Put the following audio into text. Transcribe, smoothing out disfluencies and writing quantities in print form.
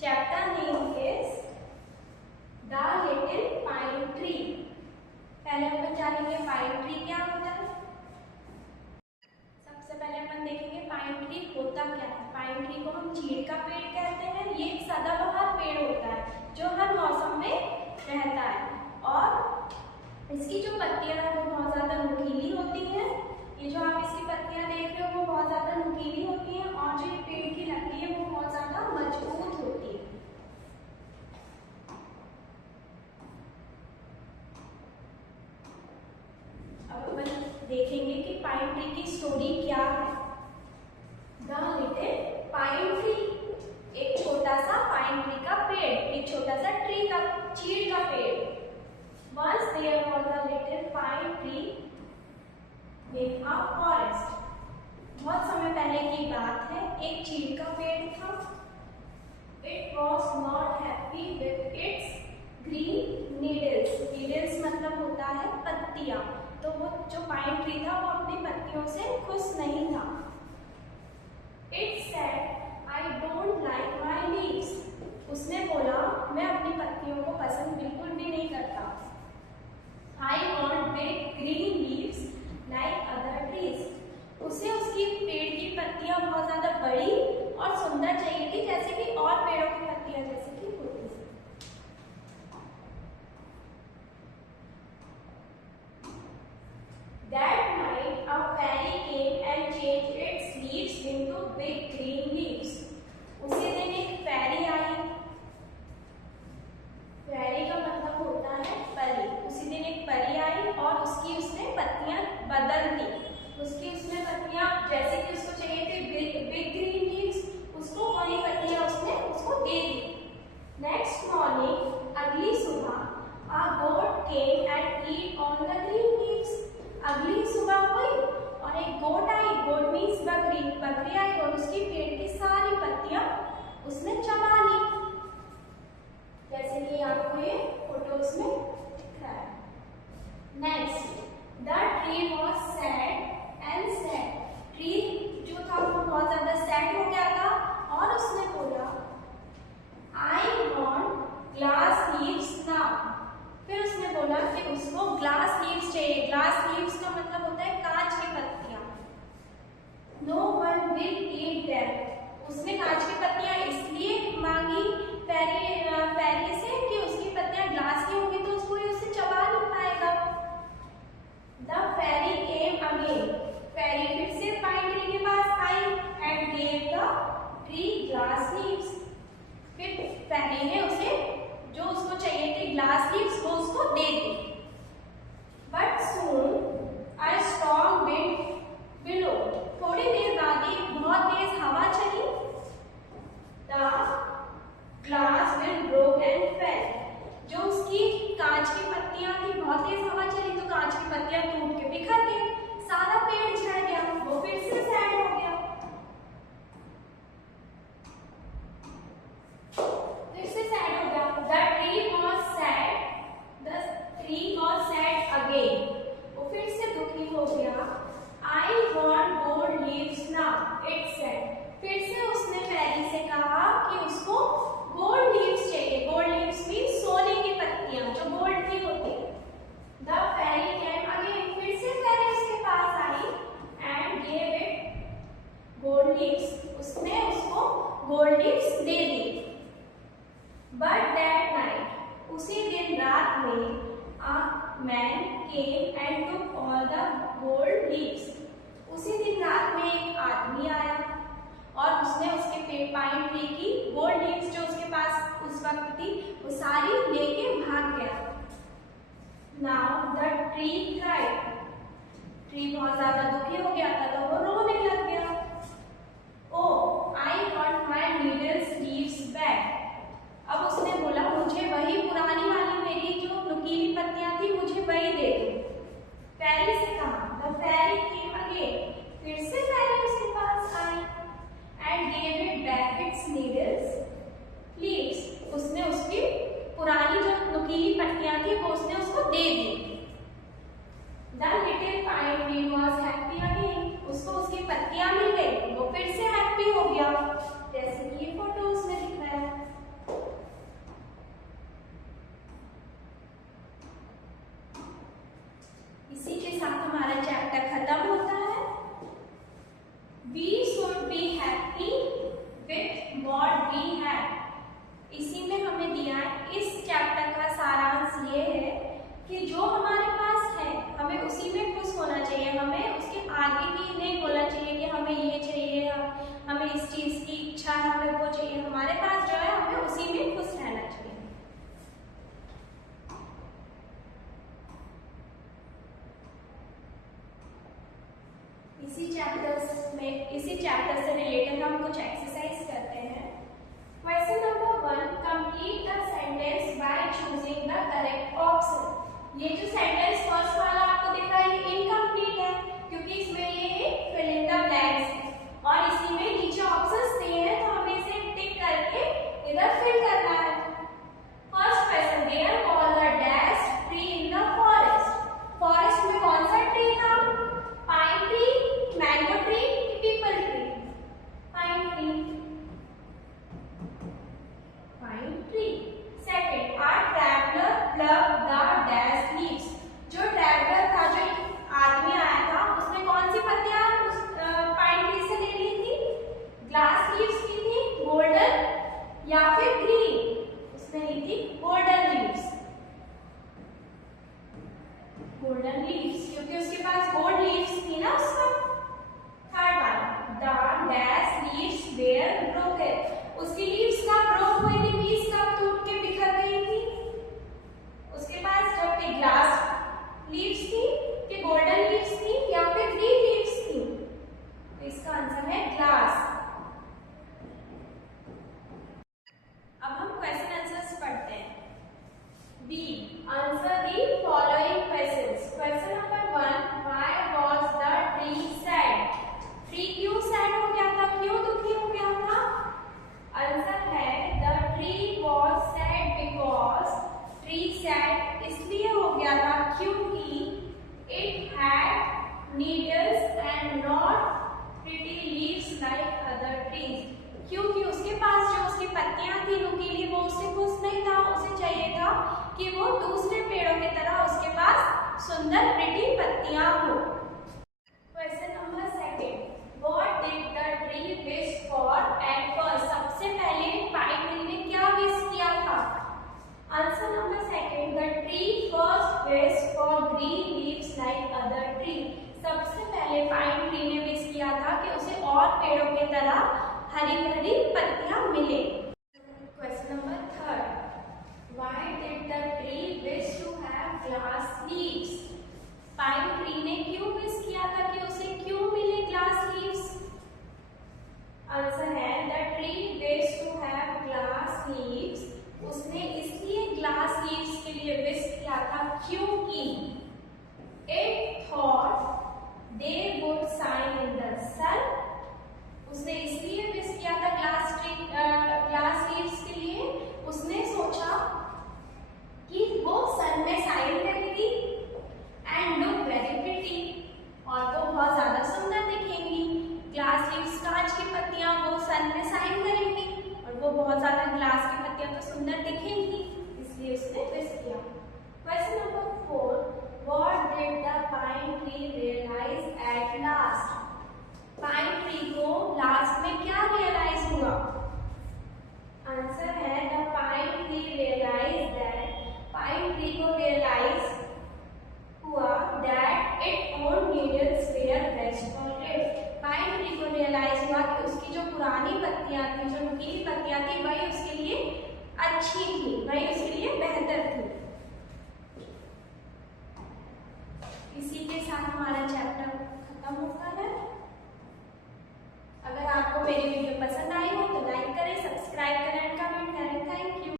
Chapter name is the little pine tree. पहले अपन जानेंगे pine tree क्या होता है। सबसे पहले अपन देखेंगे पाइन ट्री होता क्या है। पाइन ट्री को हम चीड़ का पेड़ कहते हैं। ये एक सदाबहार पेड़ होता है जो हर मौसम में रहता है और इसकी जो पत्तियां हैं वो बहुत ज़्यादा नुकीली होती हैं। ये जो आप इसकी पत्तियां देख रहे हो वो बहुत ज़्यादा नुकीली होती हैं और जो ये पेड़ की लकड़ी है वो बहुत ज़्यादा मजबूत होती है। अब अपन देखेंगे कि पाइन ट्री की स्टोरी क्या है। द लिटिल पाइन ट्री, एक छोटा सा पाइन ट्री का पेड़, एक छोटा सा ट्री का चीड़ का पेड़। Once there was a little pine tree in a forest. बहुत समय पहले की बात है, एक चीड़ का पेड़ था। It was not happy with its green needles. Needles मतलब होता है पत्तियां। तो वो जो पाइन ट्री था वो अपनी पत्तियों से खुश नहीं था। It said, I don't like my leaves. उसने बोला मैं अपनी पत्तियों को पसंद बिल्कुल भी नहीं करता। I want big green leaves like other trees. उसे उसकी पेड़ की पत्तियां बहुत ज्यादा बड़ी और सुंदर चाहिए थी जैसे कि और पेड़ों की पत्तियां जैसे कि होती थी। That night a fairy came and changed its leaves into big green leaves. उसी दिन एक फैरी आई। फैरी का मतलब होता है परी। उसी दिन एक परी आई और उसने पत्तियां बदल दी। उसने पत्तियां जैसे कि उसको चाहिए थे बिग ग्रीन लीव्स, उसको बड़ी पत्तियां उसको दे दी। नेक्स्ट मॉर्निंग, अगली सुबह a goat came and eat all the green leaves. अगली सुबह हुई और एक गोट आई। गोट मीन्स बकरी। बकरी आई और उसकी पेड़ की सारी पत्तियां उसने चबा ली जैसे कि आपको ये फोटोज में दिख रहा है। Next, the tree was sad and sad. Tree जो था वो बहुत ज्यादा सैड हो गया था और उसने बोला I want glass leaves now. फिर उसने बोला कि उसको ग्लास लीव्स चाहिए। ग्लास लीव्स का मतलब होता है कांच की पत्तियां। No one will eat them. उसने कांच की पत्तियां इसलिए मांगी फैरी से कि उसकी पत्तियां ग्लास की होंगी तो उसको उसे चबा नहीं पाएगा। The fairy came again. Fairy फिर से पाइन ट्री के पास आई and gave the tree glass leaves. फिर फैरी ने उसे जो उसको चाहिए थे ग्लास लीव्स वो उसको दे दी। But soon a strong wind blow. थोड़ी देर बाद ही बहुत तेज हवा चली। The glass will broke and fell. जो उसकी कांच की पत्तियां थी, बहुत तेज हवा चली तो कांच की पत्तियां टूट के बिखर गई। सारा पेड़ झड़ गया। वो फिर से सैड हो गया। फिर से सैड हो गया। The tree was sad. The tree was sad again. वो फिर से दुखी हो गया। I want gold leaves now it said. फिर से उसने फैरी से कहा कि उसको गोल्ड लीव्स चाहिए। गोल्ड लीव्स मीन्स सोने की पत्तियां जो गोल्ड की होती है। The fairy came again. फिर से फैरी उसके पास आई and gave it gold leaves. उसने उसको गोल्ड लीव्स दे दी। बट दैट नाइट, उसी दिन रात में a man came and took all the gold leaves. उसी दिन रात में एक आदमी आया और उसने उसके पाइन ट्री की गोल्ड लीव्स जो उसके पास उस वक्त थी वो सारी लेके भाग गया। Now the tree cried. Tree बहुत ज्यादा दुखी हो गया था तो वो रोने लग गया। Oh I want my needles leaves back. अब उसने बोला मुझे वही पुरानी वाली मेरी जो नुकीली पत्तियां थी मुझे वही दे दो। फैरी से कहा। The fairy came again. फिर से फैरी उसके पास आई and gave it back its needles leaves. उसने उसकी पुरानी जो नुकीली पत्तियां थी वो उसने उसको दे दी। The little pine tree was happy again. उसको उसकी पत्तियां मिल गई। वो फिर से हैप्पी हो गया जैसे कि ये फोटोज में दिख रहा है। इसी चैप्टर से रिलेटेड हम कुछ एक्सरसाइज करते हैं। Question number 1, complete the sentence by choosing the correct option. ये जो सेंटेंस फर्स्ट वाला आपको दिख रहा है ये इनकम्प्लीट है क्योंकि इसमें ये फिल इन द ब्लैंक्स है और इसी में नीचे ऑप्शंस दिए हैं तो हमें इसे टिक करके इधर फिल करना है। First question, there was a dash tree in the forest. Forest में कौन सा ट्री था? Pine tree, mango tree, peepal tree? Pine tree. Pine tree. Second, a traveller plug the dash leaves. जो ट्रैवलर था, जो आदमी आया था, उसने कौन सी पत्तियां उस पाइन ट्री से ले ली थी? ग्लास लीव्स की थी, गोल्डन या फिर ग्रीन? उसने ली थी गोल्डन लीव्स। गोल्डन लीव्स क्योंकि उसके पास गोल्ड लीव्स थी ना उसका। Third one, the dash leaves were broken. उसकी लीव्स कब ब्रोक हुई थी? लीव्स कब टूट के बिखर गई थी? उसके पास जब भी ग्लास लीव्स थी कि गोल्डन लीव्स थी या फिर ग्रीन लीव्स थी? तो इसका आंसर है ग्लास। अब हम क्वेश्चन आंसर्स पढ़ते हैं। B, answer the following questions. Question number 1, why was the tree sad. Tree क्यों सैड हो गया था? क्यों दुखी हो गया था? आंसर है the tree was sad because. Tree sad इसलिए हो गया था क्योंकि it had needles and not pretty leaves like other trees. क्योंकि उसके पास जो उसकी पत्तियां थी नुकीली, वो उससे खुश नहीं था। उसे चाहिए था कि वो दूसरे पेड़ों की तरह उसके पास सुंदर प्रिटी पत्तियां हो। Question number 2, what did the tree wish for at first. सबसे पहले पाइन ट्री ने क्या विश किया था? Answer number 2, the tree first wish for green leaves like other tree. सबसे पहले पाइन ट्री ने विश किया था कि उसे और पेड़ों की तरह हरी भरी पत्तियां मिले। Question number 3, why did the tree wish to have glass leaves. Pine tree ने क्यों विश किया था कि उसे क्यों मिले ग्लास लीव्स? आंसर है the tree wish to have glass leaves. उसने इसलिए ग्लास लीव्स के लिए विश किया था क्योंकि it thought they would shine in the sun. उसने इसलिए विश किया था ग्लास लीव्स के लिए, उसने सोचा कि वो सन में शाइन करेगी एंड लुक वेरी प्रिटी, और वो बहुत ज्यादा सुंदर दिखेंगी। ग्लास लीव्स, कांच की पत्तियां, वो सन में शाइन करेंगी और वो बहुत ज्यादा, ग्लास की पत्तियां तो सुंदर दिखेंगी, इसलिए उसने विश किया। Question number 4, what did the pine tree realise at last. Pine tree को लास्ट में क्या रियलाइज हुआ? आंसर है the pine tree realise that. Pine tree को रियलाइज हुआ that it own needles were best for it. Pine tree को realise हुआ कि उसकी जो पुरानी पत्तियां थी, जो नुकीली पत्तियां थी, वही उसके लिए अच्छी थी, वही उसके लिए बेहतर थी।